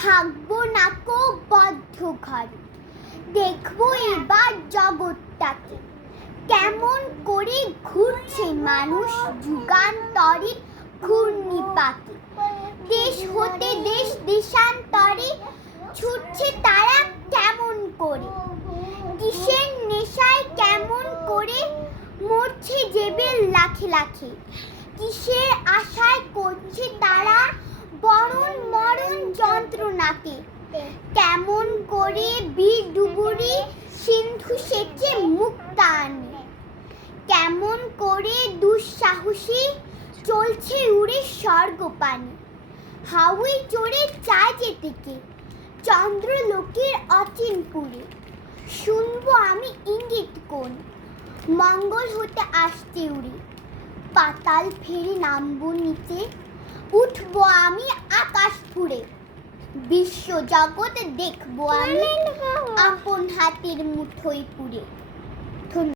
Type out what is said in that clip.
থাকবো না কো বদ্ধ ঘরে, দেখবো এবার জগৎটাকে কেমন করে ঘুরছে মানুষ যুগান্তরে ঘূর্ণিপাকে। দেশ হতে দেশ দেশান্তরে ছুটছে তারা কেমন করে, কিসের নেশায় কেমন করে মরছে জেবের লাখে লাখে, কিসের আশায় করছে তারা বরণ মরণ যন্ত্রণাকে, কেমন করে বীর ডুবুরি সিন্ধু সেচে মুক্তা আনে, কেমন করে দুঃসাহসী চলছে উড়ে স্বর্গপানে। হাউই চড়ে চায় যেতে কে চন্দ্রলোকের অচিনপুরে, শুনবো আমি ইঙ্গিত কোন মঙ্গল হতে আসতে উড়ে, পাতাল ফেরে নামবো নিচে উঠবো আমি আকাশ ফুঁড়ে, বিশ্ব জগৎ দেখবো আমি আপন হাতের মুঠোয় পুরে।